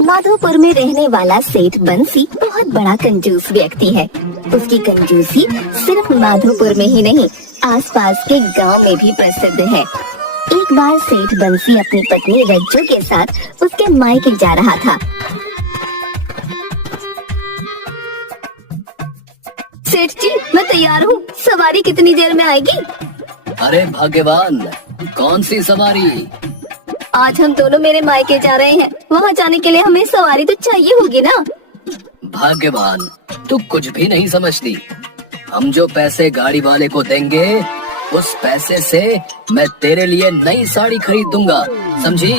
माधोपुर में रहने वाला सेठ बंसी बहुत बड़ा कंजूस व्यक्ति है। उसकी कंजूसी सिर्फ माधोपुर में ही नहीं, आसपास के गांव में भी प्रसिद्ध है। एक बार सेठ बंसी अपनी पत्नी रज्जू के साथ उसके मायके जा रहा था। सेठ जी, मैं तैयार हूँ, सवारी कितनी देर में आएगी? अरे भाग्यवान, कौन सी सवारी? आज हम दोनों मेरे मायके जा रहे हैं, वहाँ जाने के लिए हमें सवारी तो चाहिए होगी ना। भाग्यवान, तू कुछ भी नहीं समझती। हम जो पैसे गाड़ी वाले को देंगे, उस पैसे से मैं तेरे लिए नई साड़ी खरीद दूंगा, समझी?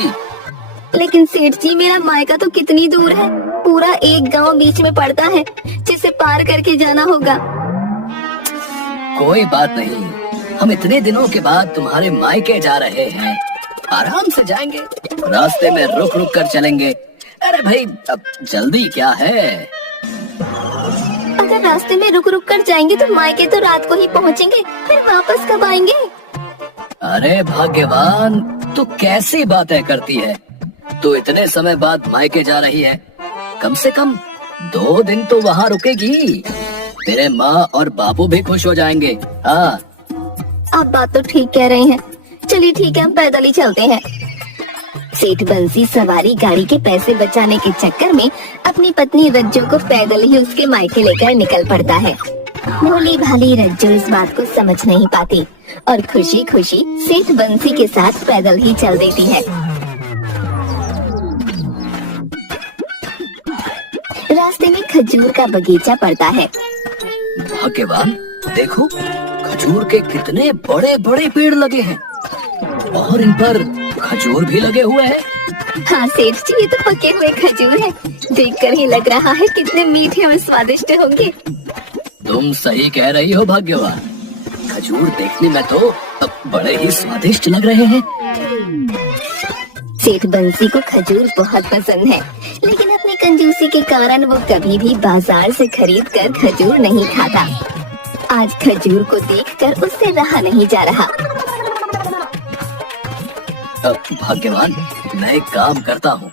लेकिन सेठ जी, मेरा मायका तो कितनी दूर है, पूरा एक गांव बीच में पड़ता है, जिसे पार करके जाना होगा। कोई बात नहीं, हम इतने दिनों के बाद तुम्हारे मायके जा रहे हैं, आराम से जाएंगे, रास्ते में रुक रुक कर चलेंगे। अरे भाई, अब जल्दी क्या है? अगर रास्ते में रुक रुक कर जाएंगे तो मायके तो रात को ही पहुँचेंगे, फिर वापस कब आएंगे? अरे भाग्यवान, तू कैसी बातें करती है? तू इतने समय बाद मायके जा रही है, कम से कम 2 दिन तो वहाँ रुकेगी। तेरे माँ और बापू भी खुश हो जाएंगे। हाँ, आप बात तो ठीक कह रहे हैं। चलिए ठीक है, हम पैदल ही चलते हैं। सेठ बंसी सवारी गाड़ी के पैसे बचाने के चक्कर में अपनी पत्नी रज्जू को पैदल ही उसके मायके लेकर निकल पड़ता है। भोली भाली रज्जू इस बात को समझ नहीं पाती और खुशी खुशी सेठ बंसी के साथ पैदल ही चल देती है। रास्ते में खजूर का बगीचा पड़ता है। भाग्यवान, देखो खजूर के कितने बड़े बड़े पेड़ लगे हैं और इन पर खजूर भी लगे हुए हैं। हाँ सेठ जी, ये तो पके हुए खजूर है, देखकर ही लग रहा है कितने मीठे और स्वादिष्ट होंगे। तुम सही कह रही हो भाग्यवान, खजूर देखने में तो बड़े ही स्वादिष्ट लग रहे हैं। सेठ बंसी को खजूर बहुत पसंद है, लेकिन अपनी कंजूसी के कारण वो कभी भी बाजार से खरीद कर खजूर नहीं खाता। आज खजूर को देखकर उससे रहा नहीं जा रहा। भाग्यवान, मैं एक काम करता हूँ,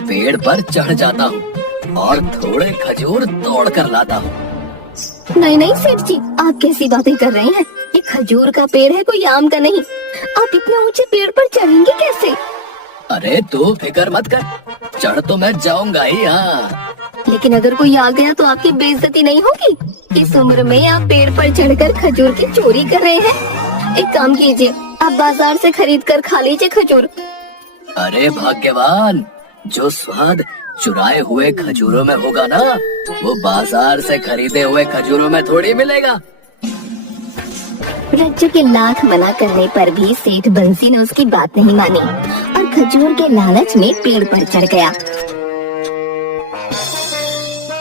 पेड़ पर चढ़ जाता हूँ और थोड़े खजूर तोड़ कर लाता हूँ। नहीं नहीं सेठ जी, आप कैसी बातें कर रहे हैं? ये खजूर का पेड़ है, कोई आम का नहीं। आप इतने ऊंचे पेड़ पर चढ़ेंगे कैसे? अरे तू फिक्र मत कर, चढ़ तो मैं जाऊंगा ही। हाँ, लेकिन अगर कोई आ गया तो आपकी बेइज्जती नहीं होगी? इस उम्र में आप पेड़ पर चढ़कर खजूर की चोरी कर रहे हैं। एक काम कीजिए, आप बाजार से खरीद कर खा लीजिए खजूर। अरे भाग्यवान, जो स्वाद चुराए हुए खजूरों में होगा ना, वो बाजार से खरीदे हुए खजूरों में थोड़ी मिलेगा। रज्जू के लाख मना करने पर भी सेठ बंसी ने उसकी बात नहीं मानी और खजूर के लालच में पेड़ पर चढ़ गया।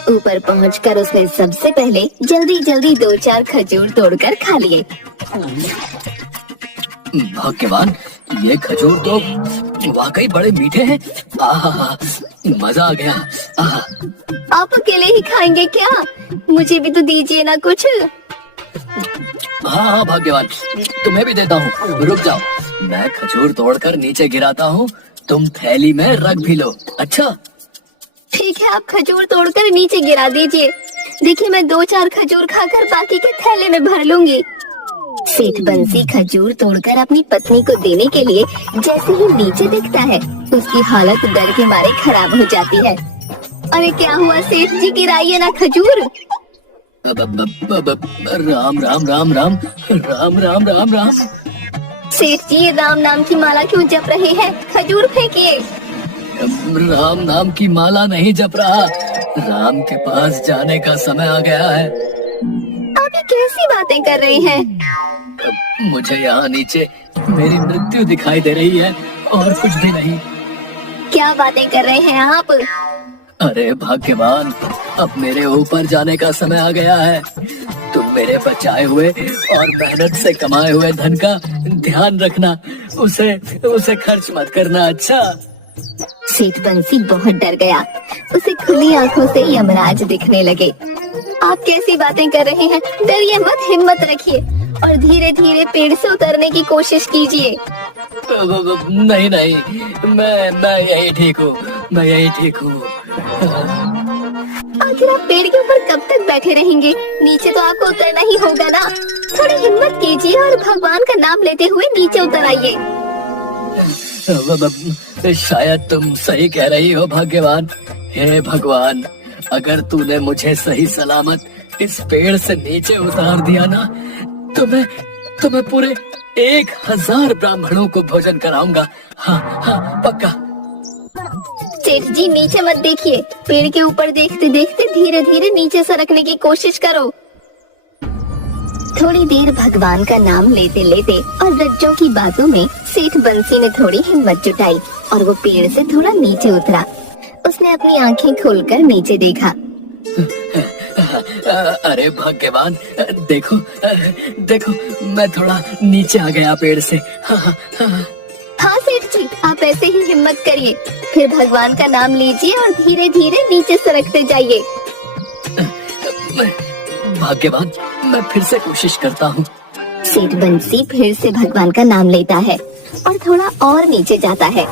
ऊपर पहुंचकर उसने सबसे पहले जल्दी जल्दी 2-4 खजूर तोड़कर खा लिए। भाग्यवान, ये खजूर तो वाकई बड़े मीठे हैं। आहा, मजा आ गया। आहा। आप अकेले ही खाएंगे क्या? मुझे भी तो दीजिए ना कुछ। हाँ हाँ भाग्यवान, तुम्हें भी देता हूँ, रुक जाओ, मैं खजूर तोड़कर नीचे गिराता हूँ, तुम थैली में रख भी लो। अच्छा ठीक है, आप खजूर तोड़कर नीचे गिरा दीजिए। देखिए, मैं 2-4 खजूर खाकर बाकी के थैले में भर लूंगी। सेठ बंसी खजूर तोड़कर अपनी पत्नी को देने के लिए जैसे ही नीचे दिखता है, उसकी हालत डर के मारे खराब हो जाती है। अरे क्या हुआ सेठ जी, गिराइए ना खजूर। राम राम राम राम राम राम राम राम। सेठ जी, ये राम नाम की माला क्यों जप रहे हैं? खजूर फेंकिए। राम नाम की माला नहीं जप रहा, राम के पास जाने का समय आ गया है। आप ये कैसी बातें कर रहे हैं? मुझे यहाँ नीचे मेरी मृत्यु दिखाई दे रही है और कुछ भी नहीं। क्या बातें कर रहे हैं आप? अरे भाग्यवान, अब मेरे ऊपर जाने का समय आ गया है। तुम मेरे बचाए हुए और मेहनत से कमाए हुए धन का ध्यान रखना, उसे खर्च मत करना। अच्छा। सेठ बंसी बहुत डर गया, उसे खुली आंखों से यमराज दिखने लगे। आप कैसी बातें कर रहे हैं? डरिए मत, हिम्मत रखिए, और धीरे धीरे पेड़ से उतरने की कोशिश कीजिए। नहीं नहीं, मैं यही ठीक हूँ, मैं यही ठीक हूँ। आखिर आप पेड़ के ऊपर कब तक बैठे रहेंगे? नीचे तो आपको उतरना ही होगा ना। थोड़ी हिम्मत कीजिए और भगवान का नाम लेते हुए नीचे उतर आइए। शायद तुम सही कह रही हो भाग्यवान। हे भगवान, अगर तूने मुझे सही सलामत इस पेड़ से नीचे उतार दिया ना, तो मैं पूरे 1000 ब्राह्मणों को भोजन कराऊंगा। हाँ हाँ, पक्का। सेठ जी, नीचे मत देखिए, पेड़ के ऊपर देखते देखते धीरे धीरे नीचे सरकने की कोशिश करो। थोड़ी देर भगवान का नाम लेते लेते और रज्जों की बातों में सेठ बंसी ने थोड़ी हिम्मत जुटाई और वो पेड़ से थोड़ा नीचे उतरा। उसने अपनी आंखें खोलकर नीचे देखा। अरे भाग्यवान, देखो देखो, मैं थोड़ा नीचे आ गया पेड़ से। हाँ सेठ जी, आप ऐसे ही हिम्मत करिए, फिर भगवान का नाम लीजिए और धीरे धीरे नीचे सरकते जाइए। भाग्यवान, मैं फिर से कोशिश करता हूँ। सेठ बंसी फिर से भगवान का नाम लेता है और थोड़ा और नीचे जाता है।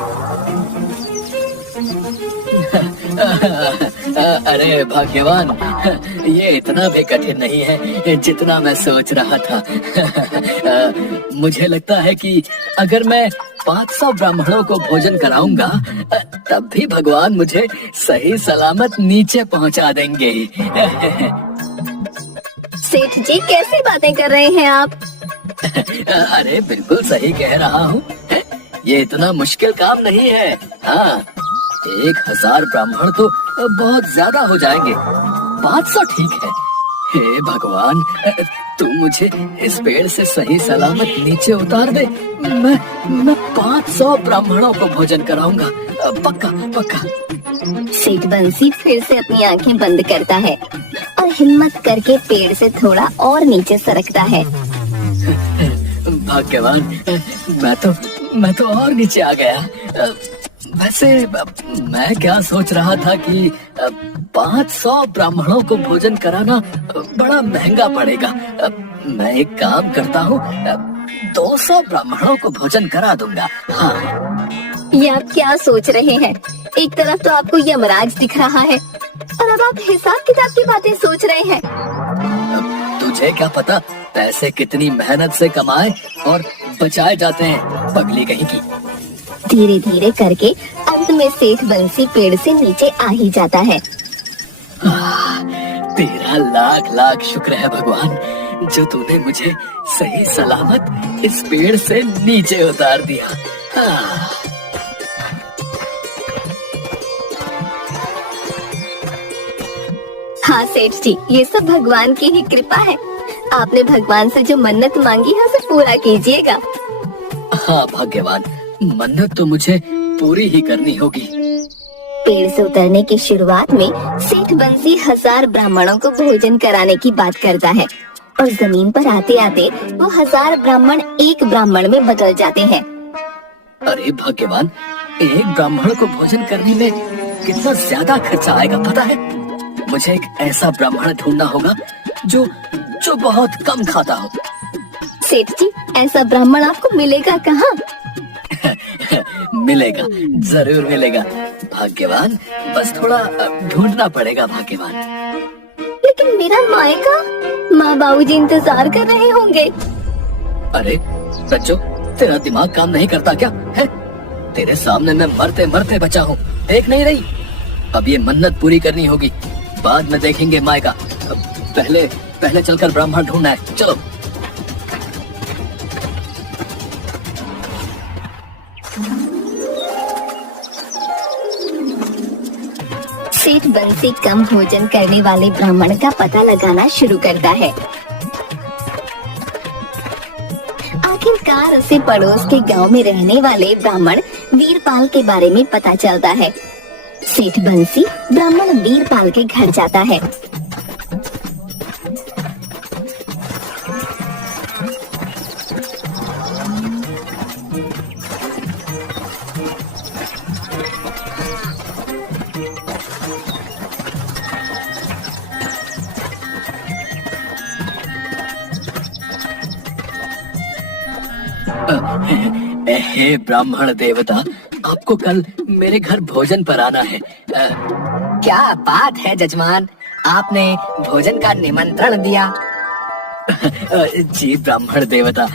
अरे भाग्यवान, ये इतना भी कठिन नहीं है जितना मैं सोच रहा था। मुझे लगता है कि अगर मैं 500 ब्राह्मणों को भोजन कराऊंगा, तब भी भगवान मुझे सही सलामत नीचे पहुंचा देंगे। सेठ जी, कैसी बातें कर रहे हैं आप? अरे बिल्कुल सही कह रहा हूँ, ये इतना मुश्किल काम नहीं है। हाँ, 1000 ब्राह्मण तो बहुत ज्यादा हो जाएंगे, 500 ठीक है। हे भगवान, तुम मुझे इस पेड़ से सही सलामत नीचे उतार दे, मैं 500 ब्राह्मणों को भोजन कराऊंगा, पक्का पक्का। सेठ बंसी फिर से अपनी आंखें बंद करता है और हिम्मत करके पेड़ से थोड़ा और नीचे सरकता है। भाग्यवान, मैं तो और नीचे आ गया। वैसे मैं क्या सोच रहा था कि 500 ब्राह्मणों को भोजन कराना बड़ा महंगा पड़ेगा। मैं एक काम करता हूँ, 200 ब्राह्मणों को भोजन करा दूंगा। हाँ। ये आप क्या सोच रहे हैं? एक तरफ तो आपको यमराज दिख रहा है और अब आप हिसाब किताब की बातें सोच रहे हैं। तुझे क्या पता पैसे कितनी मेहनत से कमाए और बचाए जाते हैं, पगली कहीं की। धीरे धीरे करके अंत में सेठ बंसी पेड़ से नीचे आ ही जाता है। तेरा लाख लाख शुक्र है भगवान, जो तूने मुझे सही सलामत इस पेड़ से नीचे उतार दिया। हाँ सेठ जी, ये सब भगवान की ही कृपा है। आपने भगवान से जो मन्नत मांगी है उसे पूरा कीजिएगा। हाँ भाग्यवान, मन्नत तो मुझे पूरी ही करनी होगी। पेड़ से उतरने की शुरुआत में सेठ बंसी 1000 ब्राह्मणों को भोजन कराने की बात करता है और जमीन पर आते आते वो 1000 ब्राह्मण एक ब्राह्मण में बदल जाते हैं। अरे भाग्यवान, एक ब्राह्मण को भोजन करने में कितना ज्यादा खर्चा आएगा पता है? मुझे एक ऐसा ब्राह्मण ढूंढना होगा जो बहुत कम खाता हो। सेठ जी, ऐसा ब्राह्मण आपको मिलेगा कहाँ? मिलेगा, जरूर मिलेगा भाग्यवान, बस थोड़ा ढूंढना पड़ेगा भाग्यवान। लेकिन मेरा मायका, माँ बाबूजी इंतजार कर रहे होंगे। अरे बच्चों, तेरा दिमाग काम नहीं करता क्या है? तेरे सामने मैं मरते मरते बचा हूँ, देख नहीं रही? अब ये मन्नत पूरी करनी होगी, बाद में देखेंगे मायका। पहले चलकर ब्राह्मण ढूंढना है, चलो। सेठ बंसी कम भोजन करने वाले ब्राह्मण का पता लगाना शुरू करता है। आखिरकार उसे पड़ोस के गांव में रहने वाले ब्राह्मण वीरपाल के बारे में पता चलता है। सेठ बंसी ब्राह्मण वीरपाल के घर जाता है। हे ब्राह्मण देवता, आपको कल मेरे घर भोजन पर आना है। क्या बात है जजमान, आपने भोजन का निमंत्रण दिया। जी ब्राह्मण देवता,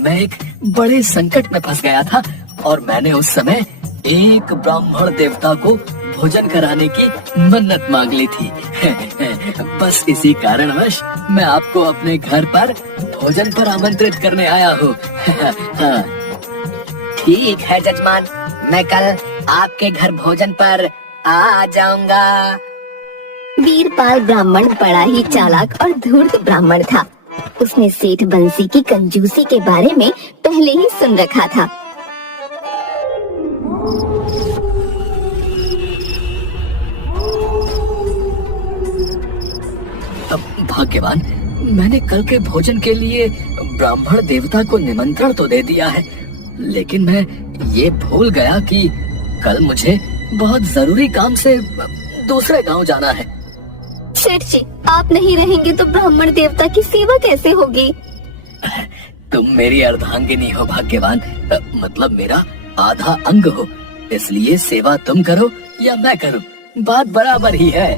मैं एक बड़े संकट में फंस गया था और मैंने उस समय एक ब्राह्मण देवता को भोजन कराने की मन्नत मांग ली थी। बस इसी कारणवश मैं आपको अपने घर पर भोजन पर आमंत्रित करने आया हूँ। ठीक है जजमान, मैं कल आपके घर भोजन पर आ जाऊंगा। वीरपाल ब्राह्मण बड़ा ही चालाक और धूर्त ब्राह्मण था। उसने सेठ बंसी की कंजूसी के बारे में पहले ही सुन रखा था। भाग्यवान, मैंने कल के भोजन के लिए ब्राह्मण देवता को निमंत्रण तो दे दिया है, लेकिन मैं ये भूल गया कि कल मुझे बहुत जरूरी काम से दूसरे गांव जाना है। सेठ जी, आप नहीं रहेंगे तो ब्राह्मण देवता की सेवा कैसे होगी? तुम मेरी अर्धांगिनी हो भाग्यवान, मतलब मेरा आधा अंग हो, इसलिए सेवा तुम करो या मैं करूं, बात बराबर ही है।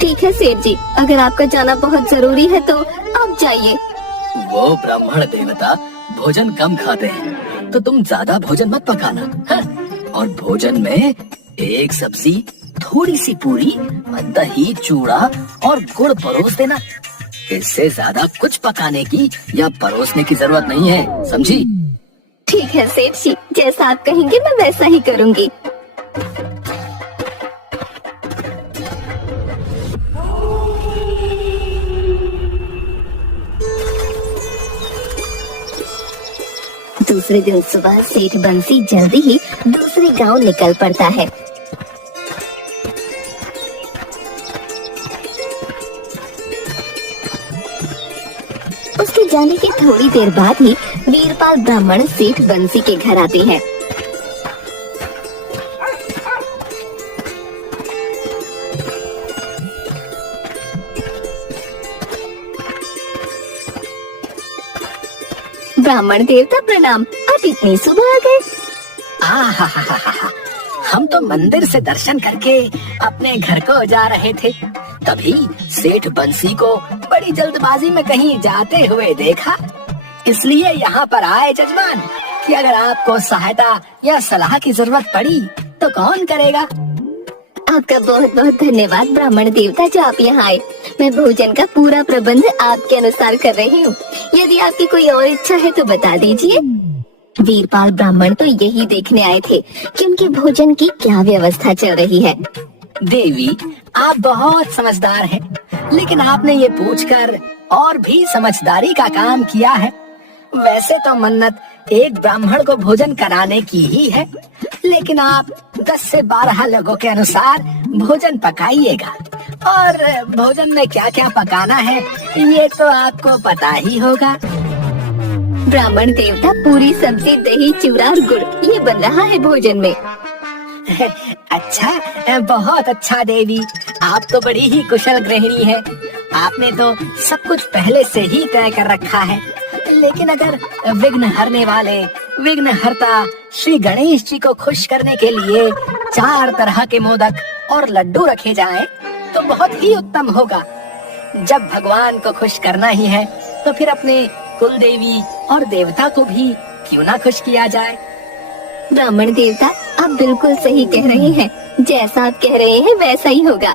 ठीक है सेठ जी, अगर आपका जाना बहुत जरूरी है तो आप जाइए। वो ब्राह्मण देवता भोजन कम खाते हैं, तो तुम ज्यादा भोजन मत पकाना। हाँ? और भोजन में एक सब्जी, थोड़ी सी पूरी, दही, चूड़ा और गुड़ परोस देना। इससे ज्यादा कुछ पकाने की या परोसने की जरूरत नहीं है, समझी? ठीक है सेठ जी, जैसा आप कहेंगे मैं वैसा ही करूंगी। दूसरे दिन सुबह सेठ बंसी जल्दी ही दूसरे गांव निकल पड़ता है। उसके जाने की थोड़ी देर बाद ही वीरपाल ब्राह्मण सेठ बंसी के घर आते हैं। ब्राह्मण देवता प्रणाम, आप इतनी सुबह आ गए? हम तो मंदिर से दर्शन करके अपने घर को जा रहे थे, तभी सेठ बंसी को बड़ी जल्दबाजी में कहीं जाते हुए देखा, इसलिए यहाँ पर आए जजमान कि अगर आपको सहायता या सलाह की जरूरत पड़ी तो कौन करेगा। आपका बहुत बहुत धन्यवाद ब्राह्मण देवता, जो आप यहाँ आए। मैं भोजन का पूरा प्रबंध आपके अनुसार कर रही हूँ। यदि आपकी कोई और इच्छा है तो बता दीजिए। वीरपाल ब्राह्मण तो यही देखने आए थे कि उनके भोजन की क्या व्यवस्था चल रही है। देवी, आप बहुत समझदार हैं, लेकिन आपने ये पूछकर और भी समझदारी का काम किया है। वैसे तो मन्नत एक ब्राह्मण को भोजन कराने की ही है, लेकिन आप 10 से 12 लोगों के अनुसार भोजन पकाइएगा, और भोजन में क्या क्या पकाना है ये तो आपको पता ही होगा। ब्राह्मण देवता, पूरी सब्जी, दही, चूड़ा और गुड़, ये बन रहा है भोजन में। अच्छा, बहुत अच्छा देवी, आप तो बड़ी ही कुशल गृहिणी है। आपने तो सब कुछ पहले से ही तय कर रखा है। लेकिन अगर विघ्न हरने वाले विघ्नहर्ता श्री गणेश जी को खुश करने के लिए 4 तरह के मोदक और लड्डू रखे जाएं, तो बहुत ही उत्तम होगा। जब भगवान को खुश करना ही है तो फिर अपने कुल देवी और देवता को भी क्यों ना खुश किया जाए। ब्राह्मण देवता, आप बिल्कुल सही कह रहे हैं। जैसा आप कह रहे हैं वैसा ही होगा।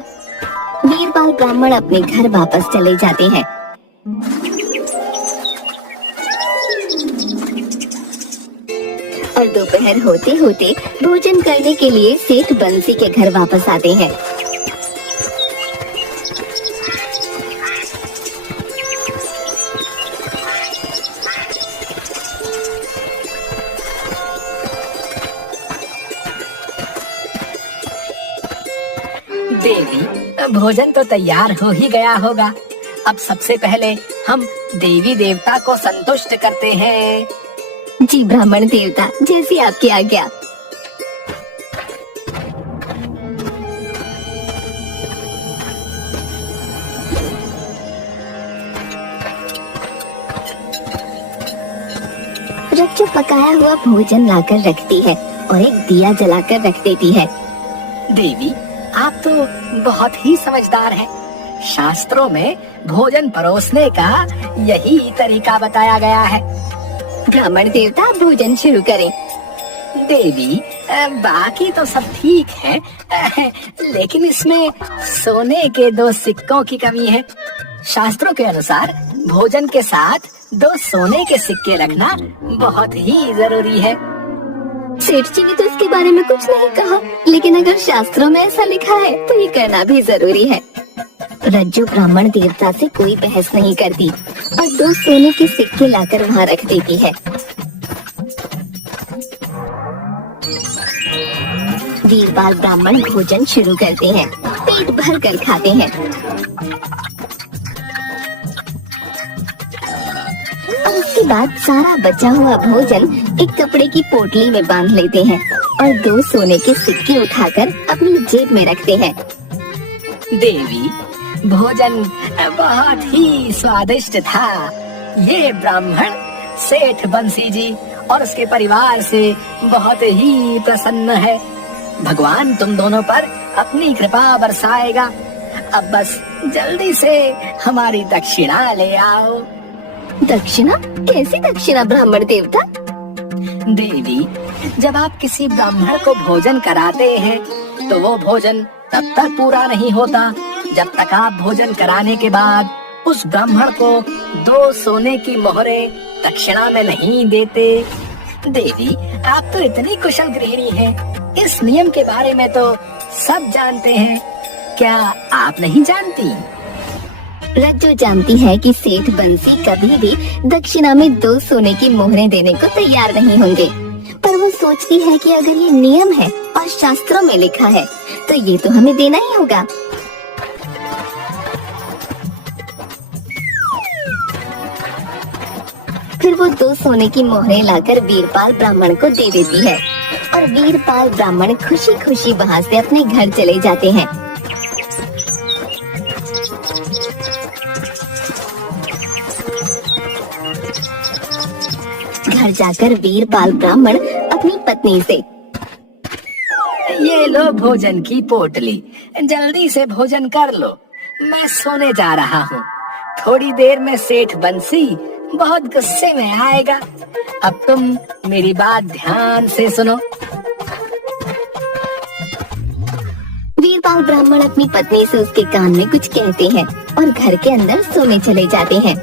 वीरपाल ब्राह्मण अपने घर वापस चले जाते हैं। और दोपहर होते होते भोजन करने के लिए सेठ बंसी के घर वापस आते हैं। देवी, भोजन तो तैयार हो ही गया होगा। अब सबसे पहले हम देवी देवता को संतुष्ट करते हैं। जी ब्राह्मण देवता, जैसी आपकी आज्ञा। रक्षक पकाया हुआ भोजन लाकर रखती है और एक दिया जलाकर रख देती है। देवी, आप तो बहुत ही समझदार हैं। शास्त्रों में भोजन परोसने का यही तरीका बताया गया है। ब्राह्मण देवता भोजन शुरू करें। देवी, बाकी तो सब ठीक है, लेकिन इसमें सोने के 2 सिक्कों की कमी है। शास्त्रों के अनुसार भोजन के साथ 2 सोने के सिक्के रखना बहुत ही जरूरी है। सेठ जी ने तो इसके बारे में कुछ नहीं कहा, लेकिन अगर शास्त्रों में ऐसा लिखा है तो ये करना भी जरूरी है। रज्जू ब्राह्मण देवता से कोई बहस नहीं करती और 2 सोने के सिक्के लाकर वहाँ रख देती है। वीरपाल ब्राह्मण भोजन शुरू करते हैं, पेट भर कर खाते हैं और उसके बाद सारा बचा हुआ भोजन एक कपड़े की पोटली में बांध लेते हैं और 2 सोने के सिक्के उठाकर अपनी जेब में रखते हैं। देवी, भोजन बहुत ही स्वादिष्ट था। ये ब्राह्मण सेठ बंसी जी और उसके परिवार से बहुत ही प्रसन्न है। भगवान तुम दोनों पर अपनी कृपा बरसाएगा। अब बस जल्दी से हमारी दक्षिणा ले आओ। दक्षिणा? कैसी दक्षिणा ब्राह्मण देवता? देवी, जब आप किसी ब्राह्मण को भोजन कराते हैं तो वो भोजन तब तक पूरा नहीं होता जब तक आप भोजन कराने के बाद उस ब्राह्मण को 2 सोने की मोहरें दक्षिणा में नहीं देते। देवी, आप तो इतनी कुशल गृहिणी हैं, इस नियम के बारे में तो सब जानते हैं, क्या आप नहीं जानती? रज्जू जानती है कि सेठ बंसी कभी भी दक्षिणा में 2 सोने की मोहरें देने को तैयार नहीं होंगे, पर वो सोचती है कि अगर ये नियम है और शास्त्रों में लिखा है तो ये तो हमें देना ही होगा। फिर वो 2 सोने की मोहरें लाकर वीरपाल ब्राह्मण को दे देती है और वीरपाल ब्राह्मण खुशी खुशी वहाँ से अपने घर चले जाते हैं। घर जाकर वीरपाल ब्राह्मण अपनी पत्नी से, ये लो भोजन की पोटली, जल्दी से भोजन कर लो, मैं सोने जा रहा हूँ। थोड़ी देर में सेठ बंसी बहुत गुस्से में आएगा। अब तुम मेरी बात ध्यान से सुनो। वीरपाल ब्राह्मण अपनी पत्नी से उसके कान में कुछ कहते हैं और घर के अंदर सोने चले जाते हैं।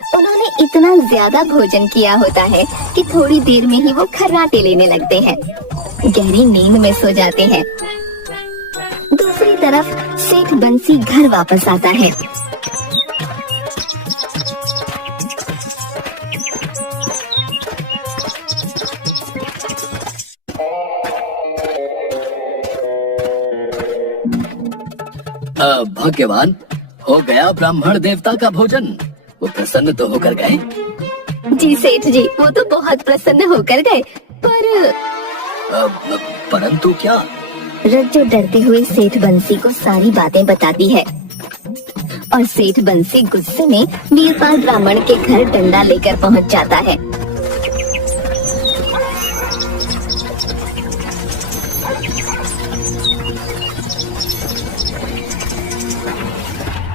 उन्होंने इतना ज्यादा भोजन किया होता है कि थोड़ी देर में ही वो खर्राटे लेने लगते हैं, गहरी नींद में सो जाते हैं। दूसरी तरफ सेठ बंसी घर वापस आता है। भाग्यवान, हो गया ब्राह्मण देवता का भोजन? वो प्रसन्न तो होकर गए? जी सेठ जी, वो तो बहुत प्रसन्न होकर गए, परंतु क्या? रज्जू डरते हुए सेठ बंसी को सारी बातें बताती है और सेठ बंसी गुस्से में वीरपाल ब्राह्मण के घर डंडा लेकर पहुंच जाता है।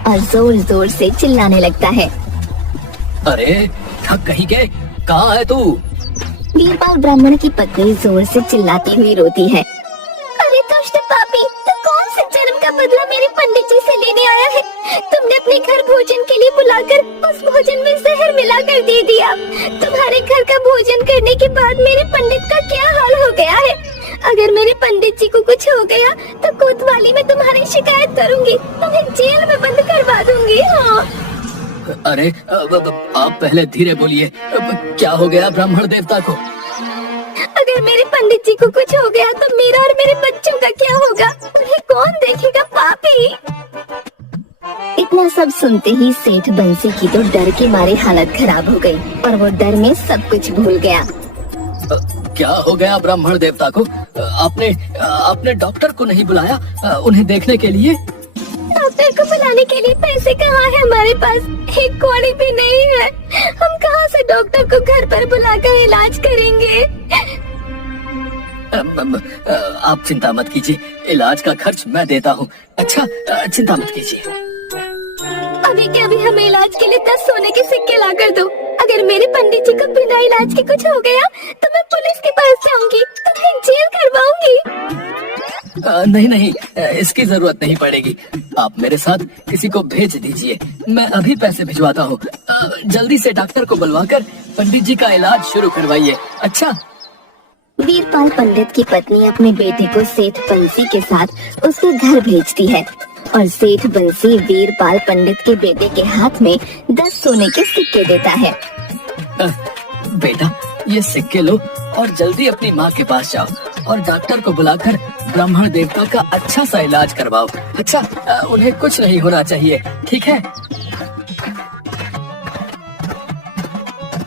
और जोर जोर से चिल्लाने लगता है। अरे ठग कहीं के, कहाँ है तू? वीरपाल ब्राह्मण की पत्नी जोर से चिल्लाती हुई रोती है। अरे दुष्ट पापी, तू कौन से जन्म का बदला मेरे पंडित जी से लेने आया है? तुमने अपने घर भोजन के लिए बुलाकर उस भोजन में जहर मिलाकर दे दिया। तुम्हारे घर का भोजन करने के बाद मेरे पंडित का क्या हाल हो गया है? अगर मेरे पंडित जी को कुछ हो गया तो कोतवाली में तुम्हारी शिकायत करूंगी, तुम्हें जेल में बंद करवा दूंगी। हाँ। अरे आप पहले धीरे बोलिए, क्या हो गया ब्राह्मण देवता को? अगर मेरे पंडित जी को कुछ हो गया तो मेरा और मेरे बच्चों का क्या होगा? उन्हें कौन देखेगा पापी? इतना सब सुनते ही सेठ बंसी की तो डर के मारे हालत खराब हो गई और वो डर में सब कुछ भूल गया। क्या हो गया ब्राह्मण देवता को? आपने डॉक्टर को नहीं बुलाया उन्हें देखने के लिए? डॉक्टर को बुलाने के लिए पैसे कहाँ है हमारे पास? एक कौड़ी भी नहीं है। हम कहाँ से डॉक्टर को घर पर बुलाकर इलाज करेंगे? आप चिंता मत कीजिए, इलाज का खर्च मैं देता हूँ। अच्छा, चिंता मत कीजिए। अभी के अभी हमें इलाज के लिए 10 सोने के सिक्के ला कर दो। अगर मेरे पंडित जी को बिना इलाज के कुछ हो गया तो मैं पुलिस के पास जाऊंगी, तुम्हें जेल करवाऊंगी। नहीं नहीं, इसकी जरूरत नहीं पड़ेगी। आप मेरे साथ किसी को भेज दीजिए, मैं अभी पैसे भिजवाता हूँ। जल्दी से डॉक्टर को बुलवाकर पंडित जी का इलाज शुरू करवाइए। अच्छा। वीरपाल पंडित की पत्नी अपने बेटे को सेठ बंसी के साथ उसके घर भेजती है और सेठ बंसी वीरपाल पंडित के बेटे के हाथ में 10 सोने के सिक्के देता है। बेटा, ये सिक्के लो और जल्दी अपनी माँ के पास जाओ और डॉक्टर को बुलाकर ब्राह्मण देवता का अच्छा सा इलाज करवाओ। अच्छा, उन्हें कुछ नहीं होना चाहिए, ठीक है?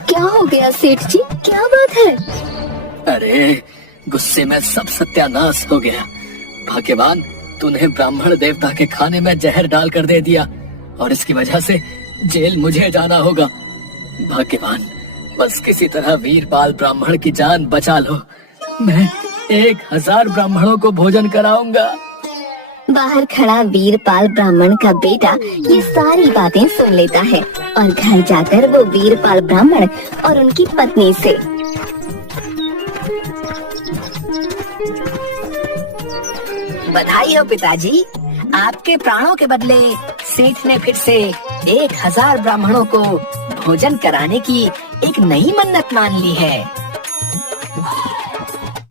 क्या हो गया सेठ जी, क्या बात है? अरे, गुस्से में सब सत्यानाश हो गया। भाग्यवान, तूने ब्राह्मण देवता के खाने में जहर डालकर दे दिया और इसकी वजह से जेल मुझे जाना होगा। भाग्यवान, बस किसी तरह वीरपाल ब्राह्मण की जान बचा लो। मैं 1000 ब्राह्मणों को भोजन कराऊंगा। बाहर खड़ा वीरपाल ब्राह्मण का बेटा ये सारी बातें सुन लेता है और घर जाकर वो वीरपाल ब्राह्मण और उनकी पत्नी से बधाई हो पिताजी, आपके प्राणों के बदले सेठ ने फिर से 1000 ब्राह्मणों को भोजन कराने की एक नई मन्नत मान ली है।